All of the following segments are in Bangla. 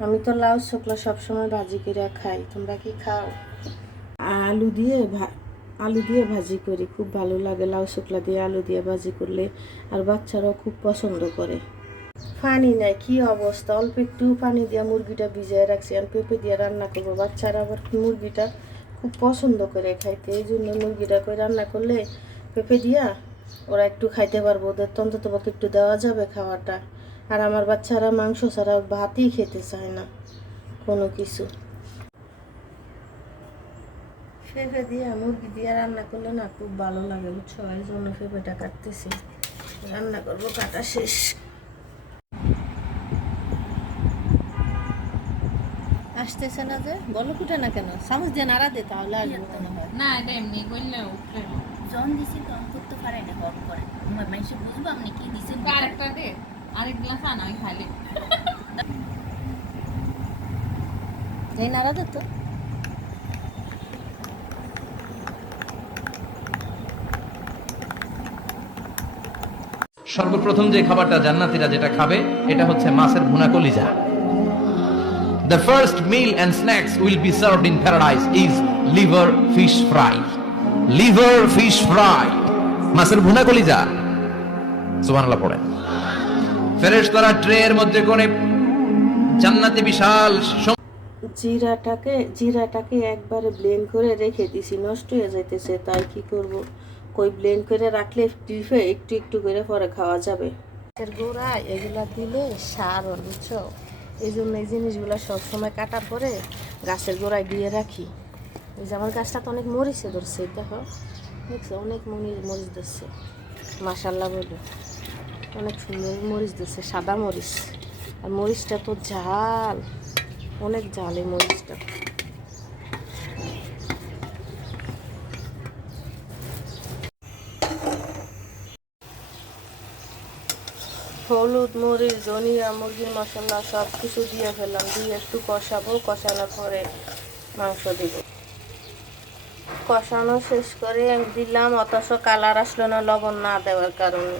আমি তো লাউ শুকলা সবসময় ভাজি করে খাই। তোমরা কি খাও? আলু দিয়ে ভা- আলু দিয়ে ভাজি করি খুব ভালো লাগে লাউ শুকলা দিয়ে আলু দিয়ে ভাজি করলে আর বাচ্চারাও খুব পছন্দ করে। পানি নাই কি অবস্থা? অল্প একটু পানি দিয়ে মুরগিটা ভিজিয়ে রাখছি আর পেঁপে দিয়ে রান্না করব। বাচ্চারা আবার মুরগিটা খুব পছন্দ করে খাইতে এই জন্য মুরগিটা করে রান্না করলে পেঁপে দিয়া ওরা একটু খাইতে পারব। ওদের তো অন্তত পক্ষে একটু দেওয়া যাবে খাওয়াটা। আর আমার বাচ্চারা মাংস ছাড়া ভাতই খেতে চায় না কোনো কিছু। পেঁপে দিয়ে মুরগি দিয়ে রান্না করলে না খুব ভালো লাগে বুঝছ? এই জন্য পেঁপেটা কাটতেছি। রান্না করব কাটা শেষ। আসতেছে না যে? বলো কুটে না কেন? চামচ দিয়ে নাড়া দে তাহলে আসবে মনে হয়। না এটা এমনি উঠবে না। জন দিছি কম করতে পারে না কম করে। মানুষ বুঝব আপনি কি দিছেন আরেকটা দে। আরেক গ্লাস আনা ওই খালি। এই নাড়া দে তো। সর্বপ্রথম যে খাবারটা জান্নাতীরা যেটা খাবে এটা হচ্ছে মাছের ভুনা কলিজা। The first meal and snacks will be served in paradise is liver fish fry liver fish fry মাছের ভুনা কলিজা। সুবহানাল্লাহ পড়ে ফেরেশতারা ট্রে এর মধ্যে করে জান্নাতি বিশাল জিরাটাকে জিরাটাকে একবারে ব্লেন্ড করে রেখে দিছি নষ্ট হয়ে যাইতেছে তাই কি করব? কই ব্লেন্ড করে রাখলে টিফে একটু একটু করে পরে খাওয়া যাবে। এর গোড়া এগুলা দিলে সার বুঝছ? এই জন্য এই জিনিসগুলো সবসময় কাটার পরে গাছের গোড়ায় দিয়ে রাখি। এই যে আমার গাছটা তো অনেক মরিচে ধরছে দেখো। দেখছ? অনেক মরিচ মরিচ ধরছে। মাসাল্লাহ বলে অনেক সুন্দর মরিচ দিচ্ছে সাদা মরিচ। আর মরিচটা তো ঝাল, অনেক ঝাল এই মরিচটা। হলুদ মরিচ, ধনিয়া মুরগির মশলা সব কিছু দিয়ে ফেললাম, দিয়ে একটু কষাবো, কষানোর পরে মাংস দিব। কষানো শেষ করে দিলাম, অথচ কালার আসলো না লবণ না দেওয়ার কারণে।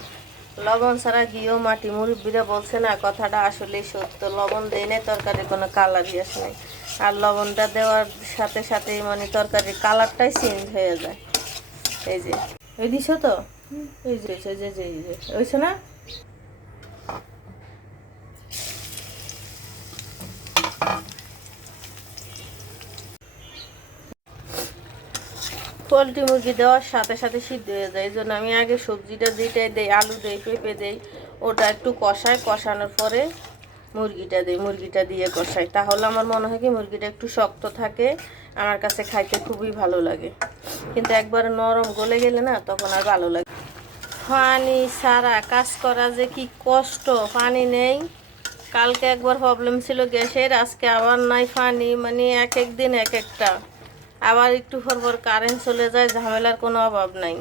লবণ ছাড়া ঘিও, মাটি, মুরব্বীরা বলছে না, কথাটা আসলে সত্য। লবণ দেয় নাই, তরকারির কোনো কালারই আসে নাই। আর লবণটা দেওয়ার সাথে সাথে মানে তরকারির কালারটাই চেঞ্জ হয়ে যায়। এই যে। এই দিছো তো? এই যে এই যে এই যে। ওইছো না? পোলট্রি মুরগি দেওয়ার সাথে সাথে সিদ্ধ হয়ে যায়। এই জন্য আমি আগে সবজিটা যেটাই দেই, আলু দেই, পেঁপে দেই, ওটা একটু কষাই কষানোর পরে মুরগিটা দিই, মুরগিটা দিয়ে কষাই। তাহলে আমার মনে হয় কি, মুরগিটা একটু শক্ত থাকে, আমার কাছে খাইতে খুবই ভালো লাগে। কিন্তু একবার নরম গলে গেলে না, তখন আর ভালো লাগে পানি সারা কাজ করা যে কি কষ্ট, পানি নেই। কালকে একবার প্রবলেম ছিল গ্যাসের, আজকে আবার নাই পানি মানে এক এক দিন এক একটা আবার একটু পর পর কারেন্ট চলে যায়, ঝামেলার কোনো অভাব নাই।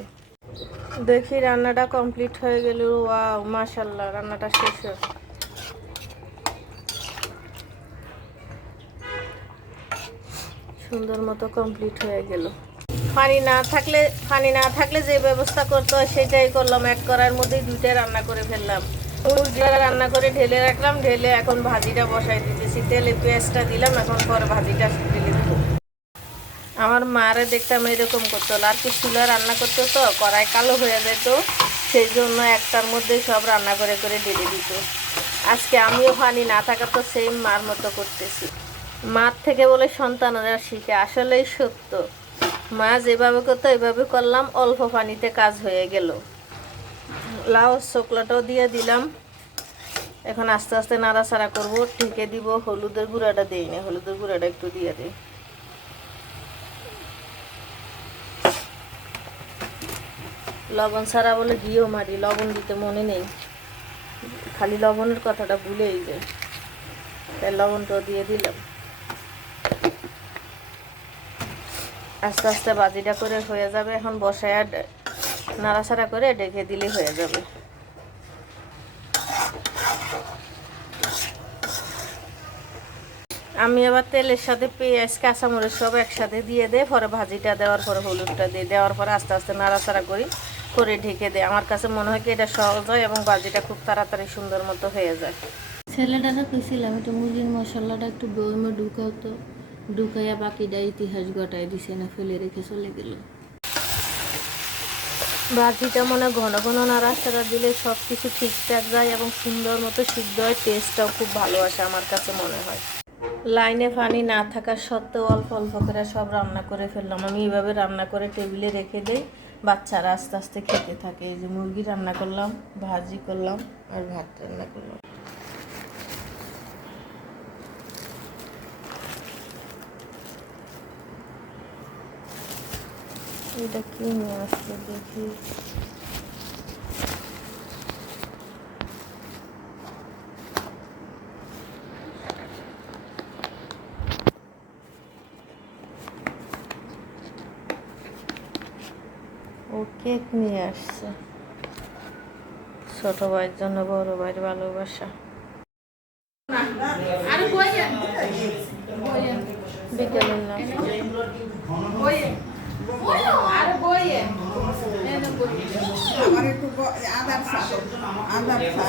দেখি রান্নাটা কমপ্লিট হয়ে গেল। ওয়াও মাশাল্লাহ রান্নাটা শেষ সুন্দর মতো কমপ্লিট হয়ে গেল। পানি না থাকলে, পানি না থাকলে যে ব্যবস্থা করতে হয় সেটাই করলাম। এক করার মধ্যেই দুইটাই রান্না করে ফেললাম। মুরগিটা রান্না করে ঢেলে রাখলাম। ঢেলে এখন ভাজিটা বসাই দিতেছি। তেলে পেঁয়াজটা দিলাম। এখন পরে ভাজিটা ঢেলে দেবো। আমার মারে দেখতাম এরকম করতো আর কি চুলা রান্না করতো তো, কড়াই কালো হয়ে যেত, সেই জন্য একটার মধ্যে সব রান্না করে করে ঢেলে দিত। আজকে আমিও পানি না থাকা তো সেম মার মতো করতেছি। মার থেকে বলে সন্তানরা শিখে, আসলেই সত্য। মা যেভাবে করতো, এভাবে করলাম, অল্প পানিতে কাজ হয়ে গেল। লাউ চকলাটাও দিয়ে দিলাম। এখন আস্তে আস্তে নাড়াচাড়া করব, ঢেকে দিব, হলুদের গুঁড়াটা দিই না, হলুদের গুঁড়াটা একটু দিয়ে দিই লবণ ছাড়া বলে দিয়েও মারি, লবণ দিতে মনে নেই। খালি লবণের কথাটা ভুলেই যায় তাই লবণটাও দিয়ে দিলাম। আস্তে আস্তে বাজিটা করে হয়ে যাবে। এখন বসায় আর নাড়াচাড়া করে ডেকে দিলে হয়ে যাবে। আমি আবার তেলের সাথে পেঁয়াজ, কাঁচামরিচ সব একসাথে দিয়ে দেয় পরে ভাজিটা দেওয়ার পরে হলুদটা দিয়ে দেওয়ার পরে আস্তে আস্তে নাড়াচাড়া করি। করে ঢেকে দেয়। আমার কাছে মনে হয় কি এটা সহজ হয় এবং ভাজিটা খুব তাড়াতাড়ি সুন্দর মতো হয়ে যায়। ছেলেটাকে কইছিলাম একটু মুরগির মশলাটা একটু বইমে ঢুকাও তো। ঢুকাইয়া বাকিটা ইতিহাস গটাই দিছে না ফেলে রেখে চলে গেল। ভাজিটা মনে ঘন ঘন নাড়াচাড়া দিলে সব কিছু ঠিকঠাক যায় এবং সুন্দর মতো সিদ্ধ হয়। টেস্টটাও খুব ভালো আসে আমার কাছে মনে হয়। লাইনে পানি না থাকা সত্ত্বেও অল্প অল্প করে সব রান্না করে ফেললাম। আমি এইভাবে রান্না করে টেবিলে রেখে দেই। বাচ্চারা আস্তে আস্তে খেতে থাকে। এই যে মুরগি রান্না করলাম, ভাজি করলাম আর ভাত রান্না করলাম। এটা কি নিয়ে আসছে দেখি। ও কেক নিয়ে আসছে। ছোট ভাইয়ের জন্য বড় ভাইয়ের ভালোবাসা। বিকেলের না আমার একটু ব- আদার চা আদার চা